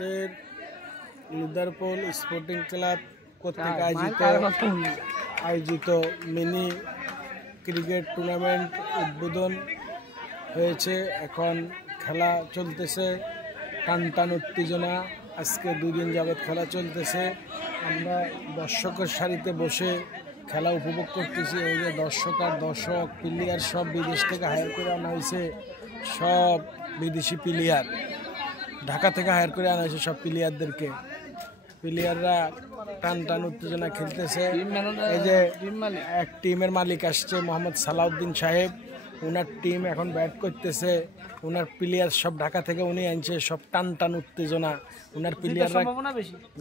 আমাদের লুদারপোল sporting club কর্তৃক আয়োজিত মিনি ক্রিকেট টুর্নামেন্ট উদ্বোধন হয়েছে। এখন খেলা চলতেছে, টান টান উত্তেজনা। আজকে 2 দিন যাবৎ খেলা চলতেছে। আমরা দর্শকের সারিতে বসে খেলা উপভোগ করতেছি। এই যে দর্শক প্লেয়ার সব বিদেশ থেকে হায়ার করে আনা হয়েছে। সব বিদেশি প্লেয়ার ঢাকা থেকে হায়ার করে আনা হয়েছে সব প্লেয়ারদেরকে। প্লেয়াররা টান টান উত্তেজনা খেলতেছে। এই যে এক টিমের মালিক আসছে মোহাম্মদ সালাউদ্দিন সাহেব, ওনার টিম এখন ব্যাট করতেছে। ওনার প্লেয়ার সব ঢাকা থেকে উনি আনছে, সব টান টান উত্তেজনা। ওনার প্লেয়াররা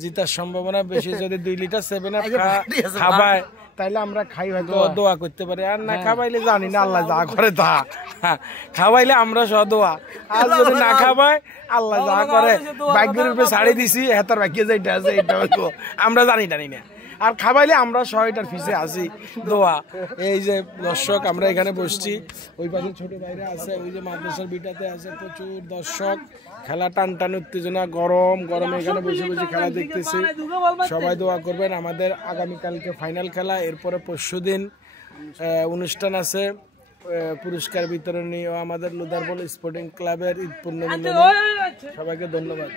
জিতার সম্ভাবনা বেশি। যদি 2 লিটার 7 আপ খাবায় তাইলে আমরা খাই, হয়তো দোয়া করতে পারি। আর না খাবাইলে জানি না, আল্লাহ যা করে তা। খাওয়াইলে আমরা সহ দোয়া, আর যদি না খাবাই আল্লাহ যা করে। ভাগ্যের রূপে ছাড়ি দিছি, হেতার ভাগ্যে যেটা আছে এটা হয়তো আমরা জানি না। আর খাবাইলে আমরা সবাইটার পিছে আছি, দোয়া। এই যে দর্শক, আমরা এখানে বসছি, ওই পাশে ছোট বাইরে আছে, ওই যে মাদ্রাসার বিটাতে আছে প্রচুর দর্শক। খেলা টান টান উত্তেজনা, গরমে এখানে বসে বসে খেলা দেখতেছি। সবাই দোয়া করবেন। আমাদের আগামীকালকে ফাইনাল খেলা, এরপরে পরশুদিন অনুষ্ঠান আছে, পুরস্কার বিতরণী ও আমাদের লুদারপোল স্পোর্টিং ক্লাবের ঈদ পূর্ণমিলনী। সবাইকে ধন্যবাদ।